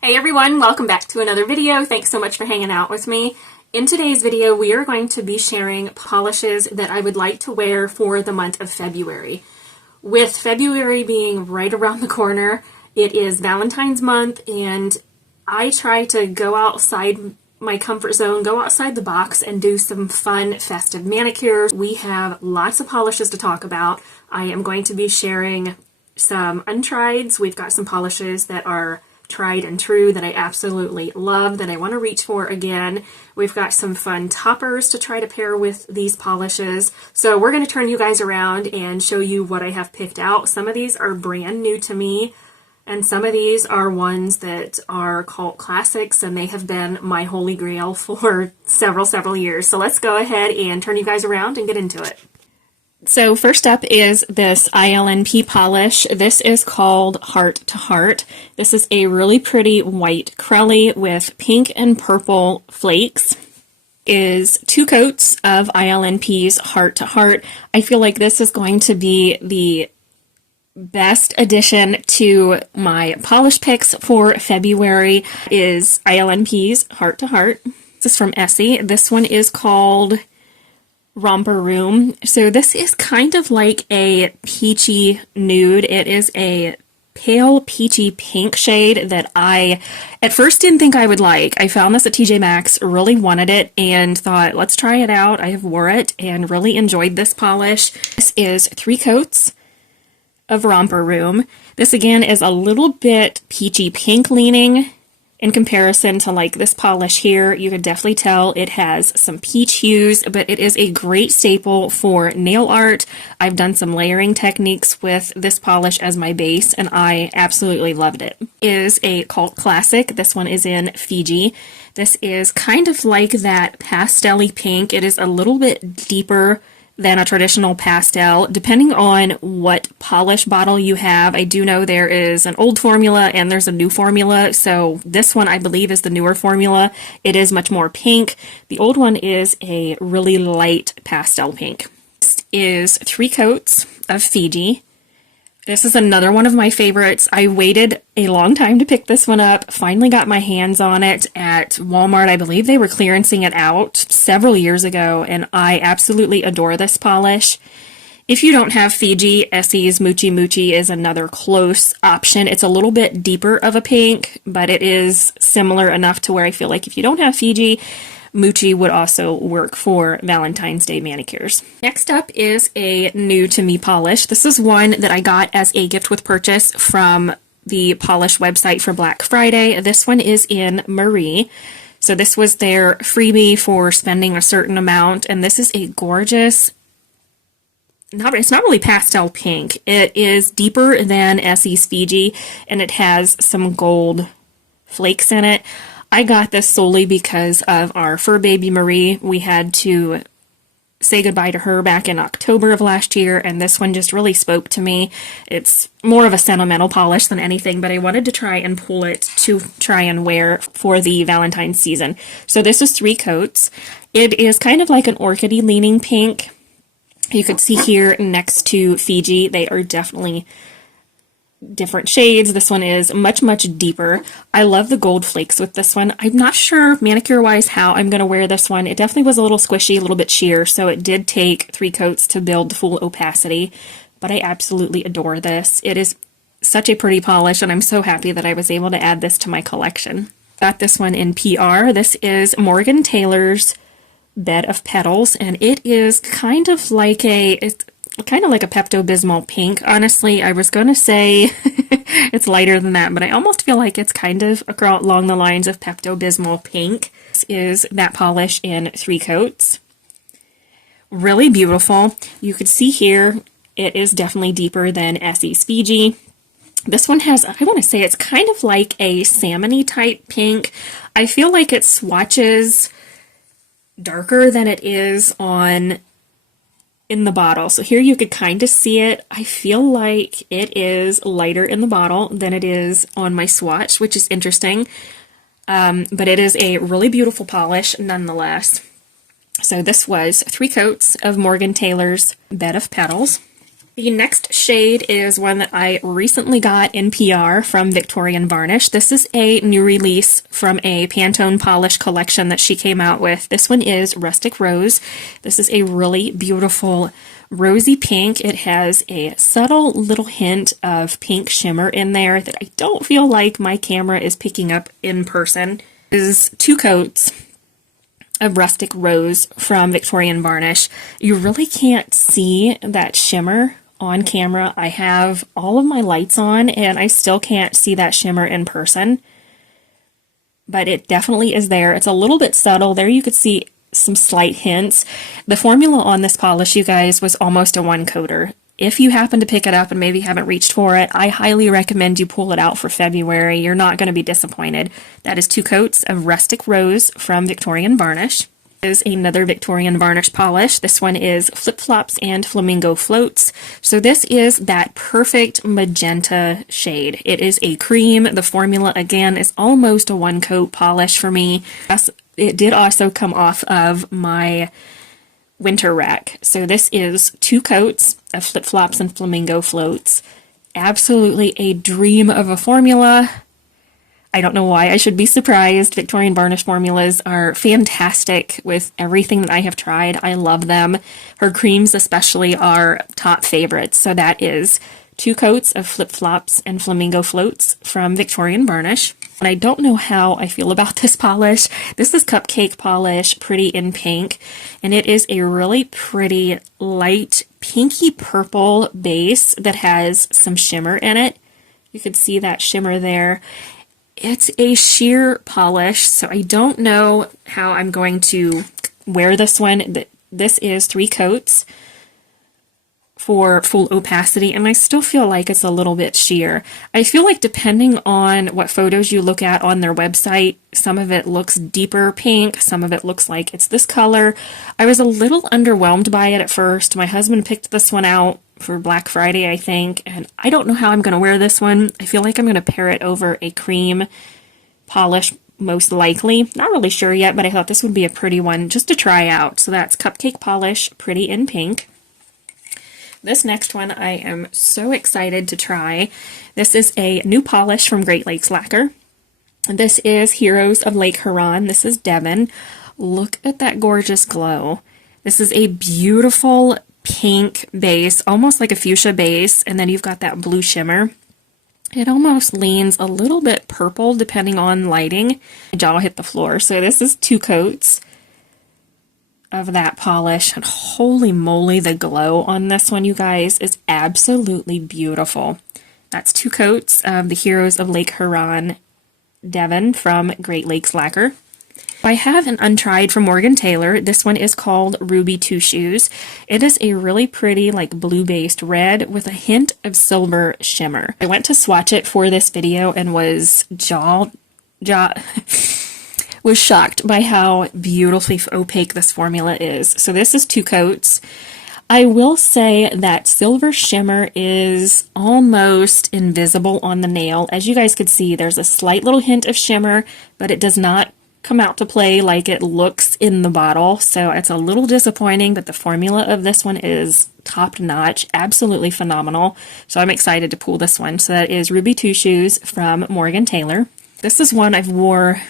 Hey everyone, welcome back to another video. Thanks so much for hanging out with me. In today's video, we are going to be sharing polishes that I would like to wear for the month of February. With February being right around the corner, it is Valentine's month, and I try to go outside my comfort zone, go outside the box, and do some fun, festive manicures. We have lots of polishes to talk about. I am going to be sharing some untrieds. We've got some polishes that are tried and true that I absolutely love, that I want to reach for again. We've got some fun toppers to try to pair with these polishes. So we're going to turn you guys around and show you what I have picked out. Some of these are brand new to me, and some of these are ones that are cult classics, and they have been my holy grail for several years. So let's go ahead and turn you guys around and get into it. So first up is this ILNP polish. This is called Heart to Heart. This is a really pretty white crelly with pink and purple flakes. Is 2 coats of ILNP's Heart to Heart. I feel like this is going to be the best addition to my polish picks for February is ILNP's Heart to Heart. This is from Essie. This one is called Romper. So this is kind of like a peachy nude. It is a pale peachy pink shade that I at first didn't think I would like. I found this at TJ Maxx, really wanted it, and thought, let's try it out. I have wore it and really enjoyed this polish. This is 3 coats of Romper. This again is a little bit peachy pink leaning. In comparison to like this polish here, you can definitely tell it has some peach hues, but it is a great staple for nail art. I've done some layering techniques with this polish as my base, and I absolutely loved it. It is a cult classic. This one is in Fiji. This is kind of like that pastel-y pink. It is a little bit deeper than a traditional pastel, depending on what polish bottle you have. I do know there is an old formula and there's a new formula, so this one I believe is the newer formula. It is much more pink. The old one is a really light pastel pink. This is 3 coats of Fiji. This is another one of my favorites. I waited a long time to pick this one up, finally got my hands on it at Walmart. I believe they were clearancing it out several years ago, and I absolutely adore this polish. If you don't have Fiji, Essie's Moochie Moochie is another close option. It's a little bit deeper of a pink, but it is similar enough to where I feel like if you don't have Fiji, Moochie would also work for Valentine's Day manicures. Next up is a new to me polish. This is one that I got as a gift with purchase from the polish website for Black Friday. This one is in Marie. So this was their freebie for spending a certain amount, and this is a gorgeous, it's not really pastel pink. It is deeper than Essie's Fiji, and it has some gold flakes in it. I got this solely because of our fur baby Marie. We had to say goodbye to her back in October of last year, and this one just really spoke to me. It's more of a sentimental polish than anything, but I wanted to try and pull it to try and wear for the Valentine's season. So this is 3 coats. It is kind of like an orchidy leaning pink. You could see here next to Fiji, they are definitely different shades. This one is much deeper. I love the gold flakes with this one. I'm not sure manicure wise how I'm going to wear this one. It definitely was a little squishy, a little bit sheer, so it did take 3 coats to build the full opacity, but I absolutely adore this. It is such a pretty polish, and I'm so happy that I was able to add this to my collection. Got this one in PR. This is Morgan Taylor's Bed of Petals, and it is kind of like it's kind of like a Pepto-Bismol pink. Honestly, I was going to say it's lighter than that, but I almost feel like it's kind of along the lines of Pepto-Bismol pink. This is that polish in 3 coats. Really beautiful. You could see here, it is definitely deeper than Essie's Fiji. This one has, I want to say it's kind of like a salmon-y type pink. I feel like it swatches darker than it is in the bottle. So here you could kind of see it. I feel like it is lighter in the bottle than it is on my swatch, which is interesting. But it is a really beautiful polish nonetheless. So this was 3 coats of Morgan Taylor's Bed of Petals. The next shade is one that I recently got in PR from Victorian Varnish. This is a new release from a Pantone polish collection that she came out with. This one is Rustic Rose. This is a really beautiful rosy pink. It has a subtle little hint of pink shimmer in there that I don't feel like my camera is picking up in person. This is 2 coats of Rustic Rose from Victorian Varnish. You really can't see that shimmer on camera. I have all of my lights on and I still can't see that shimmer in person, but it definitely is there. It's a little bit subtle. There you could see some slight hints. The formula on this polish, you guys, was almost a 1-coater. If you happen to pick it up and maybe haven't reached for it, I highly recommend you pull it out for February. You're not going to be disappointed. That is 2 coats of Rustic Rose from Victorian Varnish. Is another Victorian Varnish polish. This one is Flip Flops and Flamingo Floats. So this is that perfect magenta shade. It is a cream. The formula, again, is almost a 1-coat polish for me. It did also come off of my winter rack. So this is 2 coats of Flip Flops and Flamingo Floats. Absolutely a dream of a formula. I don't know why I should be surprised. Victorian Varnish formulas are fantastic with everything that I have tried. I love them. Her creams especially are top favorites. So that is 2 coats of Flip Flops and Flamingo Floats from Victorian Varnish. And I don't know how I feel about this polish. This is Cupcake Polish, Pretty in Pink. And it is a really pretty light pinky purple base that has some shimmer in it. You can see that shimmer there. It's a sheer polish, so I don't know how I'm going to wear this one. This is 3 coats for full opacity, and I still feel like it's a little bit sheer. I feel like depending on what photos you look at on their website, some of it looks deeper pink, some of it looks like it's this color. I was a little underwhelmed by it at first. My husband picked this one out for Black Friday, I think, and I don't know how I'm going to wear this one. I feel like I'm going to pair it over a cream polish, most likely. Not really sure yet, but I thought this would be a pretty one just to try out. So that's Cupcake Polish, Pretty in Pink. This next one I am so excited to try. This is a new polish from Great Lakes Lacquer. This is Heroes of Lake Huron. This is Devon. Look at that gorgeous glow. This is a beautiful pink base, almost like a fuchsia base, and then you've got that blue shimmer. It almost leans a little bit purple depending on lighting. My jaw hit the floor. So this is 2 coats of that polish, and holy moly, the glow on this one, you guys, is absolutely beautiful. That's 2 coats of the Heroes of Lake Huron Devon from Great Lakes Lacquer. I have an untried from Morgan Taylor. This one is called Ruby Two Shoes. It is a really pretty, like, blue-based red with a hint of silver shimmer. I went to swatch it for this video and was was shocked by how beautifully opaque this formula is. So this is 2 coats. I will say that silver shimmer is almost invisible on the nail. As you guys could see, there's a slight little hint of shimmer, but it does not come out to play like it looks in the bottle. So it's a little disappointing, but the formula of this one is top notch, absolutely phenomenal. So I'm excited to pull this one. So that is Ruby Two Shoes from Morgan Taylor. This is one I've wore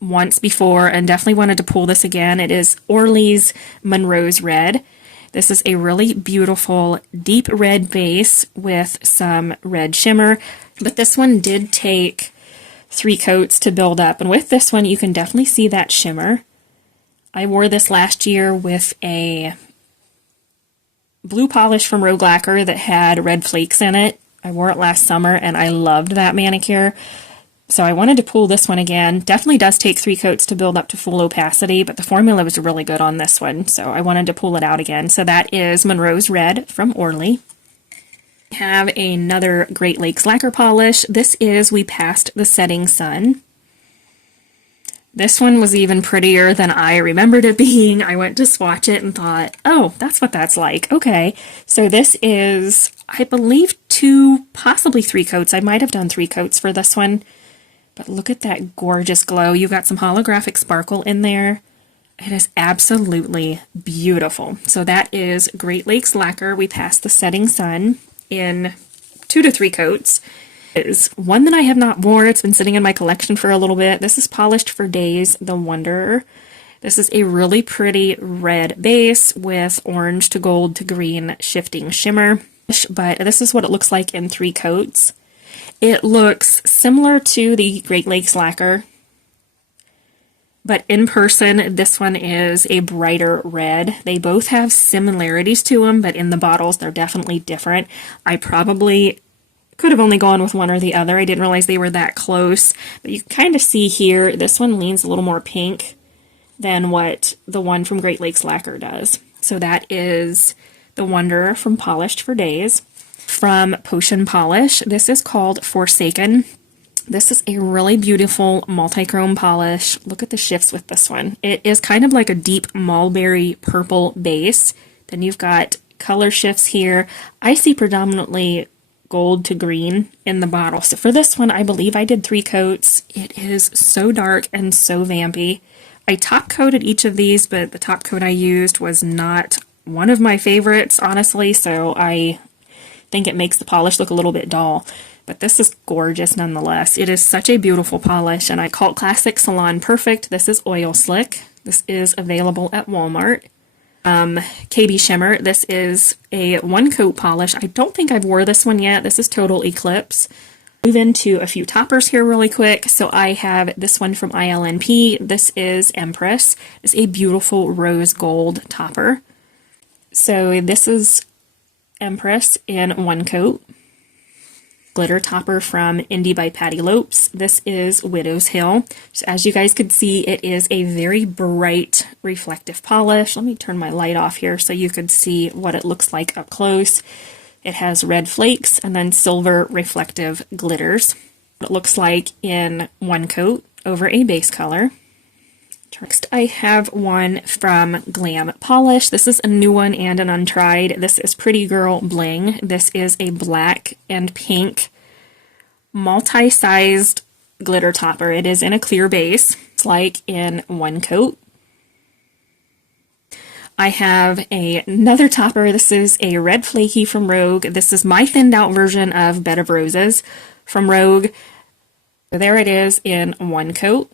once before and definitely wanted to pull this again. It is Orly's Monroes Red. This is a really beautiful deep red base with some red shimmer, but this one did take 3 coats to build up, and with this one you can definitely see that shimmer. I wore this last year with a blue polish from Rogue Lacquer that had red flakes in it. I wore it last summer and I loved that manicure. So I wanted to pull this one again. Definitely does take 3 coats to build up to full opacity, but the formula was really good on this one, so I wanted to pull it out again. So that is Monroe's Red from Orly. We have another Great Lakes Lacquer polish. This is We Passed the Setting Sun. This one was even prettier than I remembered it being. I went to swatch it and thought, oh, that's what that's like. Okay, so this is, I believe, 2, possibly 3 coats. I might have done 3 coats for this one. But look at that gorgeous glow. You've got some holographic sparkle in there. It is absolutely beautiful. So that is Great Lakes Lacquer. We passed the setting sun in 2 to 3 coats. It is one that I have not worn. It's been sitting in my collection for a little bit. This is Polished for Days, the Wanderer. This is a really pretty red base with orange to gold to green shifting shimmer. But this is what it looks like in 3 coats. It looks similar to the Great Lakes Lacquer, but in person, this one is a brighter red. They both have similarities to them, but in the bottles, they're definitely different. I probably could have only gone with one or the other. I didn't realize they were that close. But you kind of see here, this one leans a little more pink than what the one from Great Lakes Lacquer does. So that is the Wanderer from Polished for Days. From Potion Polish, this is called Forsaken. This is a really beautiful multi-chrome polish. Look at the shifts with this one. It is kind of like a deep mulberry purple base. Then you've got color shifts here. I see predominantly gold to green in the bottle. So for this one, I believe I did 3 coats. It is so dark and so vampy. I top coated each of these, but the top coat I used was not one of my favorites, honestly, so I think it makes the polish look a little bit dull. But this is gorgeous nonetheless. It is such a beautiful polish, and I call it Classic Salon Perfect. This is Oil Slick. This is available at Walmart. KB Shimmer. This is a 1-coat polish. I don't think I've wore this one yet. This is Total Eclipse. Move into a few toppers here really quick. So I have this one from ILNP. This is Empress. It's a beautiful rose gold topper. So this is Empress in 1-coat. Glitter topper from Indie by Patty Lopes. This is Widow's Hill. So as you guys could see, it is a very bright reflective polish. Let me turn my light off here so you could see what it looks like up close. It has red flakes and then silver reflective glitters. It looks like in 1-coat over a base color. Next, I have one from Glam Polish. This is a new one and an untried. This is Pretty Girl Bling. This is a black and pink multi-sized glitter topper. It is in a clear base. It's like in 1-coat. I have another topper. This is a red flaky from Rogue. This is my thinned out version of Bed of Roses from Rogue. There it is in 1-coat.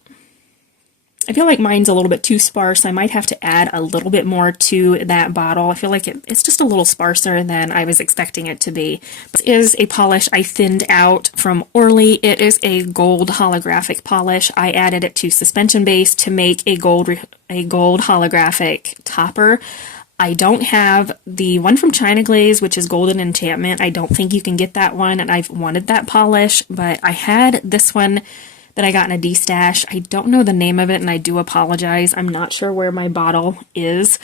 I feel like mine's a little bit too sparse. I might have to add a little bit more to that bottle. I feel like it's just a little sparser than I was expecting it to be. This is a polish I thinned out from Orly. It is a gold holographic polish. I added it to suspension base to make a gold holographic topper. I don't have the one from China Glaze, which is Golden Enchantment. I don't think you can get that one, and I've wanted that polish, but I had this one that I got in a D-stash. I don't know the name of it, and I do apologize. I'm not sure where my bottle is.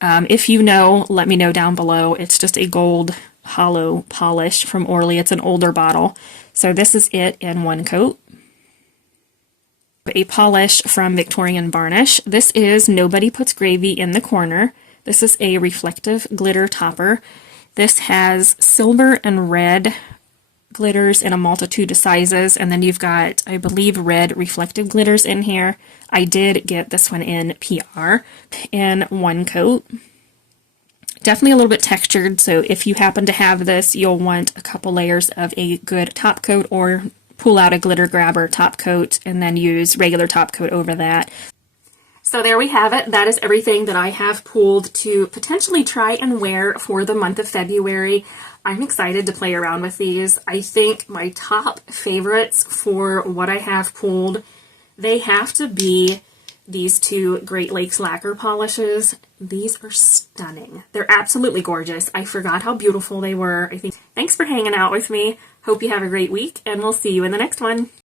If you know, let me know down below. It's just a gold hollow polish from Orly. It's an older bottle. So this is it in 1-coat. A polish from Victorian Varnish. This is Nobody Puts Gravy in the Corner. This is a reflective glitter topper. This has silver and red glitters in a multitude of sizes, and then you've got, I believe, red reflective glitters in here. I did get this one in PR in 1-coat. Definitely a little bit textured, so if you happen to have this, you'll want a couple layers of a good top coat, or pull out a glitter grabber top coat and then use regular top coat over that. So there we have it. That is everything that I have pulled to potentially try and wear for the month of February. I'm excited to play around with these. I think my top favorites for what I have pulled, they have to be these 2 Great Lakes Lacquer polishes. These are stunning. They're absolutely gorgeous. I forgot how beautiful they were. Thanks for hanging out with me. Hope you have a great week, and we'll see you in the next one.